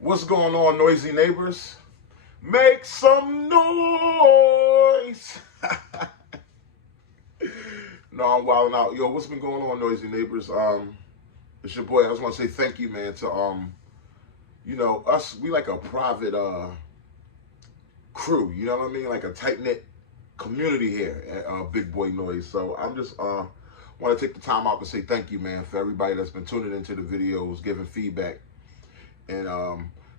What's going on, noisy neighbors? Make some noise. No, I'm wilding out. Yo, what's been going on, noisy neighbors? It's your boy. I just want to say thank you, man, to us. We like a private crew. You know what I mean? Like a tight knit community here at Big Boy Noise. So I'm just want to take the time out to say thank you, man, for everybody that's been tuning into the videos, giving feedback, and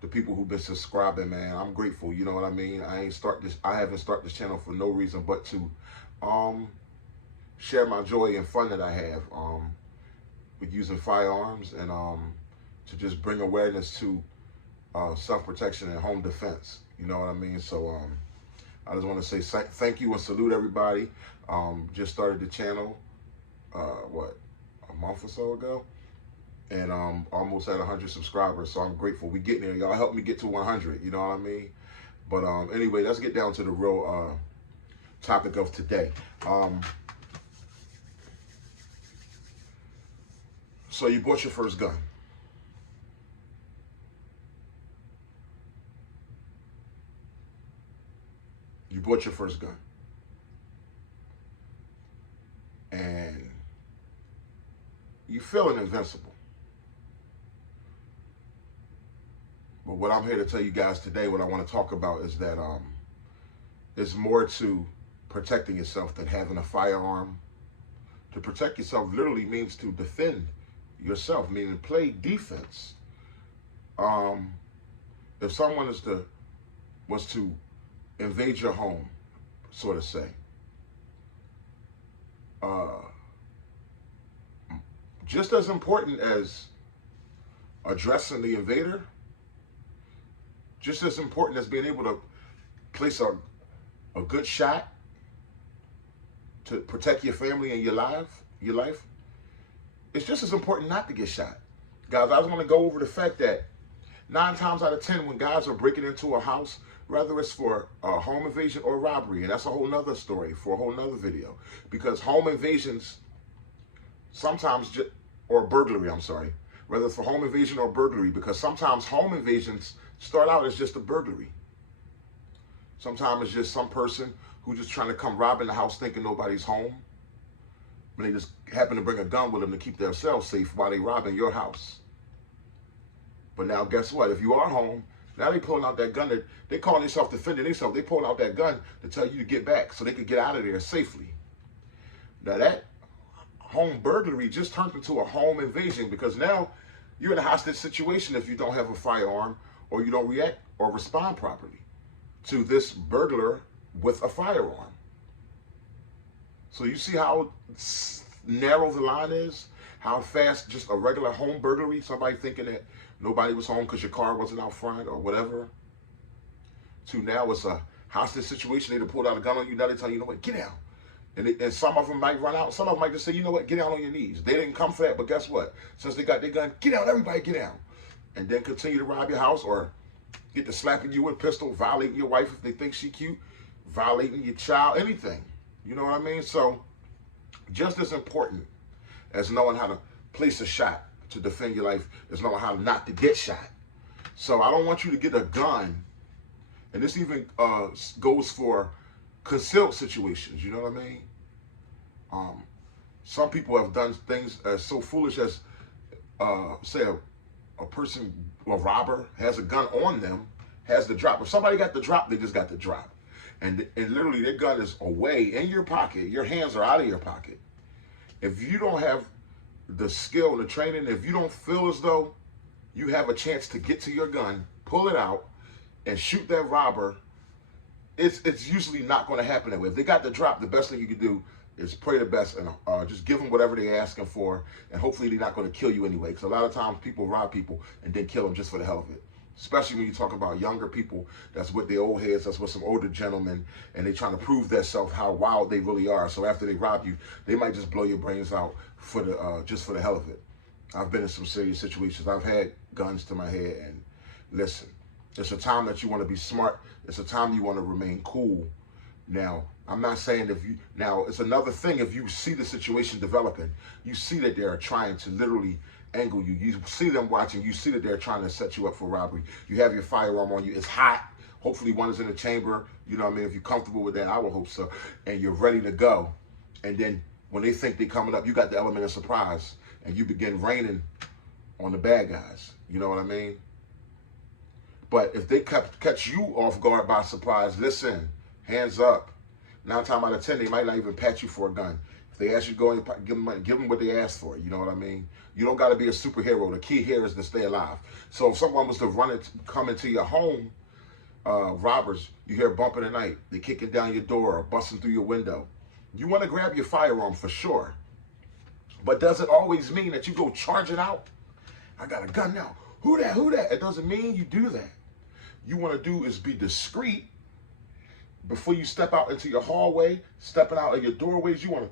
the people who've been subscribing, man. I'm grateful. You know what I mean? I haven't started this channel for no reason but to share my joy and fun that I have with using firearms, and to just bring awareness to self-protection and home defense. You know what I mean? So I just want to say thank you and salute everybody. Just started the channel, a month or so ago, and almost at 100 subscribers. So I'm grateful. We getting there. Y'all helped me get to 100. You know what I mean? But anyway, let's get down to the real topic of today. So you bought your first gun. You bought your first gun. And you feeling invincible. But what I'm here to tell you guys today, what I want to talk about is that there's more to protecting yourself than having a firearm. To protect yourself literally means to defend yourself, meaning play defense. If someone was to invade your home, sort of say, just as important as addressing the invader, just as important as being able to place a good shot to protect your family and your life, it's just as important not to get shot. Guys, I just want to go over the fact that 9 times out of 10, when guys are breaking into a house, whether it's for a home invasion or robbery, and that's a whole nother story for a whole nother video, because home invasions sometimes, or burglary, I'm sorry, whether it's for home invasion or burglary, because sometimes home invasions start out as just a burglary. Sometimes it's just some person who's just trying to come robbing the house thinking nobody's home, but they just happen to bring a gun with them to keep themselves safe while they robbing your house. But now guess what? If you are home, now they pulling out that gun. They calling themselves defending themselves. They pulling out that gun to tell you to get back so they could get out of there safely. Now that home burglary just turned into a home invasion, because now you're in a hostage situation if you don't have a firearm or you don't react or respond properly to this burglar with a firearm. So you see how narrow the line is? How fast just a regular home burglary, somebody thinking that nobody was home because your car wasn't out front or whatever, to now it's a hostage situation. They pulled out a gun on you. Now they tell you, you know what, get down. And some of them might run out. Some of them might just say, you know what, get down on your knees. They didn't come for that, but guess what? Since they got their gun, get down, everybody get down. And then continue to rob your house, or get to slapping you with a pistol, violating your wife if they think she cute, violating your child, anything. You know what I mean? So just as important as knowing how to place a shot to defend your life is knowing how not to get shot. So I don't want you to get a gun, and this even goes for concealed situations. You know what I mean? Some people have done things as so foolish as, say, a person, a robber, has a gun on them, has the drop. If somebody got the drop, they just got the drop. And literally their gun is away in your pocket. Your hands are out of your pocket. If you don't have the skill and the training, if you don't feel as though you have a chance to get to your gun, pull it out, and shoot that robber, it's usually not going to happen that way. If they got the drop, the best thing you can do is pray the best and just give them whatever they're asking for, and hopefully they're not going to kill you anyway. Because a lot of times people rob people and then kill them just for the hell of it. Especially when you talk about younger people, that's with their old heads, that's with some older gentlemen, and they trying to prove themselves how wild they really are. So after they rob you, they might just blow your brains out for the just for the hell of it. I've been in some serious situations. I've had guns to my head, and listen, it's a time that you want to be smart. It's a time you want to remain cool. Now, I'm not saying now it's another thing if you see the situation developing, you see that they're trying to literally angle you. You see them watching. You see that they're trying to set you up for robbery. You have your firearm on you. It's hot. Hopefully one is in the chamber. You know what I mean? If you're comfortable with that, I would hope so. And you're ready to go. And then when they think they're coming up, you got the element of surprise. And you begin raining on the bad guys. You know what I mean? But if they catch you off guard by surprise, listen, hands up. 9 times out of 10, they might not even pat you for a gun. If they ask you to go and give them money, give them what they asked for. You know what I mean? You don't got to be a superhero. The key here is to stay alive. So if someone was to come into your home, robbers, you hear bumping at night, they kicking down your door or busting through your window. You want to grab your firearm for sure. But does it always mean that you go charging out? I got a gun now. Who that? Who that? It doesn't mean you do that. You want to do is be discreet. Before you step out into your hallway, stepping out of your doorways, you want to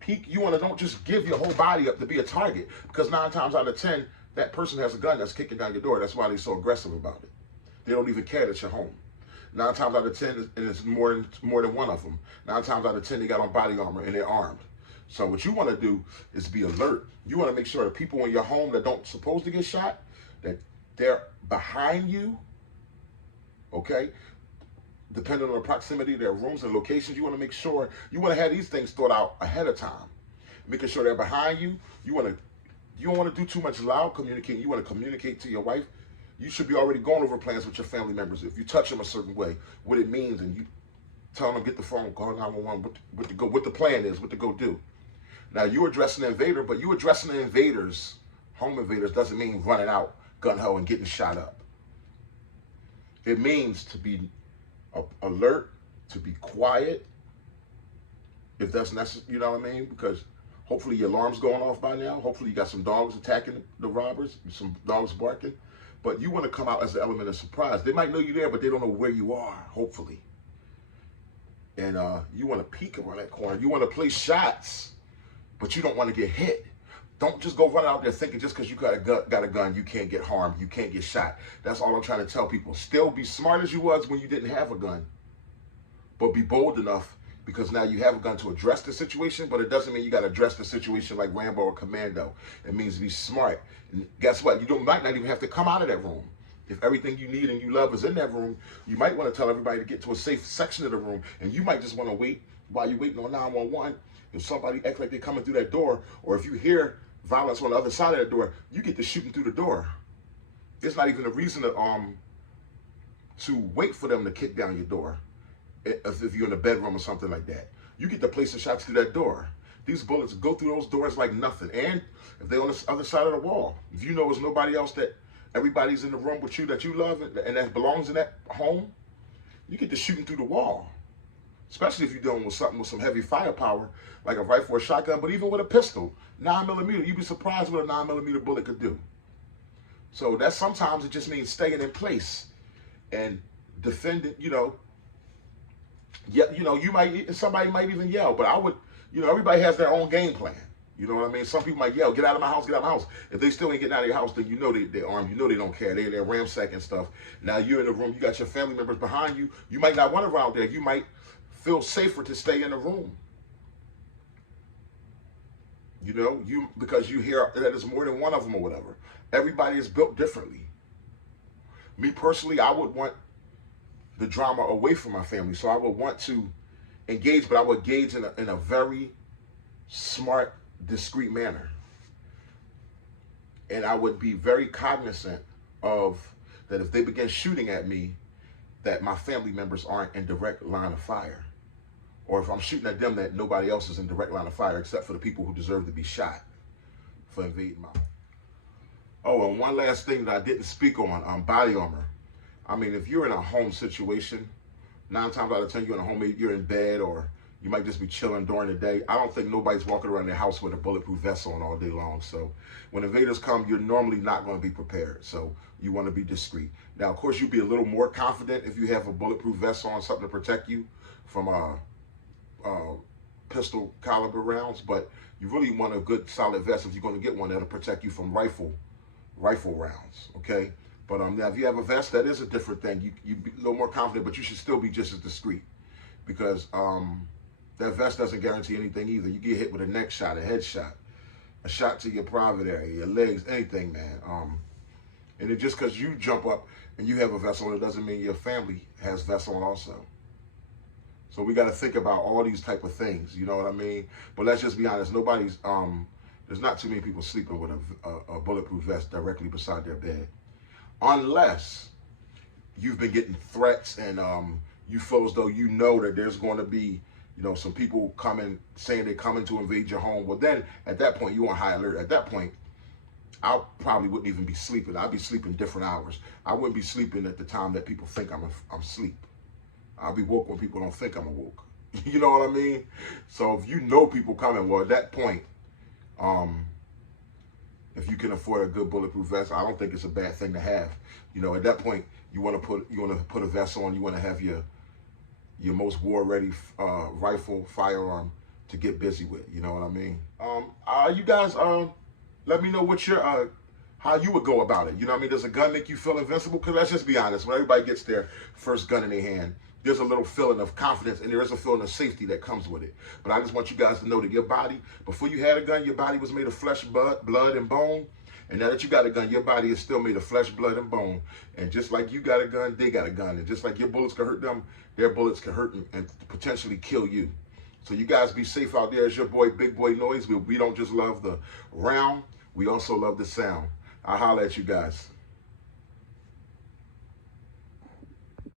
peek. You want to don't just give your whole body up to be a target, because 9 times out of 10, that person has a gun that's kicking down your door. That's why they're so aggressive about it. They don't even care that you're home. 9 times out of 10, and it's more than one of them. 9 times out of 10, they got on body armor and they're armed. So what you want to do is be alert. You want to make sure that people in your home that don't supposed to get shot, that they're behind you. Okay? Depending on the proximity of their rooms and locations, you want to make sure, you want to have these things thought out ahead of time. Making sure they're behind you. You don't want to do too much loud communicating. You want to communicate to your wife. You should be already going over plans with your family members. If you touch them a certain way, what it means, and you tell them, get the phone, call 911, what the plan is, what to go do. Now, you're addressing the invader, but you addressing the invaders, home invaders, doesn't mean running out, gun-ho, and getting shot up. It means to be alert, to be quiet, if that's necessary, you know what I mean? Because hopefully your alarm's going off by now. Hopefully you got some dogs attacking the robbers, some dogs barking. But you want to come out as the element of surprise. They might know you're there, but they don't know where you are, hopefully. And you want to peek around that corner. You want to place shots, but you don't want to get hit. Don't just go running out there thinking just because you got a gun, you can't get harmed, you can't get shot. That's all I'm trying to tell people. Still be smart as you was when you didn't have a gun, but be bold enough, because now you have a gun to address the situation, but it doesn't mean you got to address the situation like Rambo or Commando. It means be smart. And guess what? You might not even have to come out of that room. If everything you need and you love is in that room, you might want to tell everybody to get to a safe section of the room, and you might just want to wait while you're waiting on 911. If somebody acts like they're coming through that door, or if you hear violence on the other side of that door, you get to shooting through the door. There's not even a reason to wait for them to kick down your door if you're in a bedroom or something like that. You get to place the shots through that door. These bullets go through those doors like nothing. And if they're on the other side of the wall, if you know there's nobody else, that everybody's in the room with you that you love and that belongs in that home, you get to shooting through the wall. Especially if you're dealing with something with some heavy firepower, like a rifle or a shotgun, but even with a pistol, 9mm, you'd be surprised what a 9mm bullet could do. So that sometimes it just means staying in place and defending, yeah, somebody might even yell, but I would, everybody has their own game plan. You know what I mean? Some people might yell, get out of my house, get out of my house. If they still ain't getting out of your house, then they're armed. They don't care. They're ransacking stuff. Now you're in the room, you got your family members behind you. You might not want to run out there. You might feel safer to stay in the room. Because you hear that there's more than one of them or whatever. Everybody is built differently. Me personally, I would want the drama away from my family. So I would want to engage, but I would engage in a very smart, discreet manner. And I would be very cognizant of that if they begin shooting at me, that my family members aren't in direct line of fire. Or if I'm shooting at them, that nobody else is in direct line of fire except for the people who deserve to be shot for invading my home. Oh, and one last thing that I didn't speak on, body armor. I mean, if you're in a home situation, 9 times out of 10, you're in a home, maybe you're in bed, or you might just be chilling during the day. I don't think nobody's walking around their house with a bulletproof vest on all day long. So when invaders come, you're normally not going to be prepared. So you want to be discreet. Now, of course, you'll be a little more confident if you have a bulletproof vest on, something to protect you from pistol caliber rounds. But you really want a good solid vest if you're going to get one that'll protect you from rifle rounds. Okay. But now if you have a vest, that is a different thing. You be a little more confident, but you should still be just as discreet, because that vest doesn't guarantee anything either. You get hit with a neck shot, a head shot. a shot to your private area, your legs, anything, man. And it just because you jump up and you have a vest on, it doesn't mean your family has vests on also. So we got to think about all these type of things, you know what I mean? But let's just be honest, there's not too many people sleeping with a bulletproof vest directly beside their bed. Unless you've been getting threats and you feel as though you know that there's going to be, some people coming, saying they're coming to invade your home. Well, then at that point, you're on high alert. At that point, I probably wouldn't even be sleeping. I'd be sleeping different hours. I wouldn't be sleeping at the time that people think I'm asleep. I'll be woke when people don't think I'm awoke. You know what I mean? So if you know people coming, well, at that point, if you can afford a good bulletproof vest, I don't think it's a bad thing to have. At that point, you want to put a vest on. You want to have your most war-ready rifle, firearm to get busy with. You know what I mean? You guys, let me know what your how you would go about it. You know what I mean? Does a gun make you feel invincible? Because let's just be honest, when everybody gets their first gun in their hand, there's a little feeling of confidence and there is a feeling of safety that comes with it. But I just want you guys to know that your body, before you had a gun, your body was made of flesh, blood, and bone. And now that you got a gun, your body is still made of flesh, blood, and bone. And just like you got a gun, they got a gun. And just like your bullets can hurt them, their bullets can hurt and potentially kill you. So you guys be safe out there. It's your boy, BigBoysNoise. We don't just love the round, we also love the sound. I'll holler at you guys.